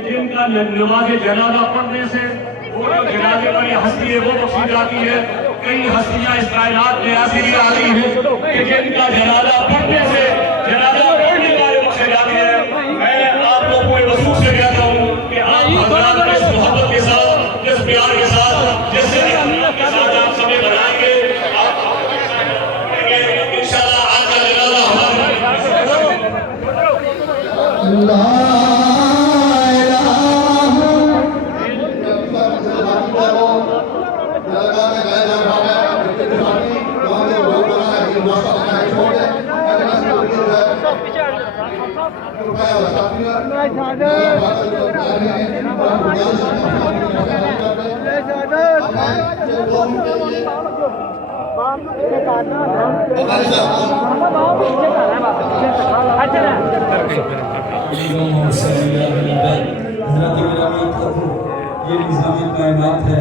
जिनका नमाज जनाजा पढ़ने से वो जो जनाजे वाली हस्ती है वो बख्शी जाती है। कई हस्तियां इस कायनात में ऐसी भी आती हैं कि जिनका जनाजा पढ़ने से जनाजा पढ़ने वाले बख्शे जाते हैं। मैं आप लोगों को वसूल से कहता हूँ कि आप हज़रात इस मोहब्बत के साथ, इस प्यार के साथ, जिससे के साथ आप समय बनाएंगे, आप इंशाअल्लाह आज का जनाजा हमारा ये निज़ाम कायनात है।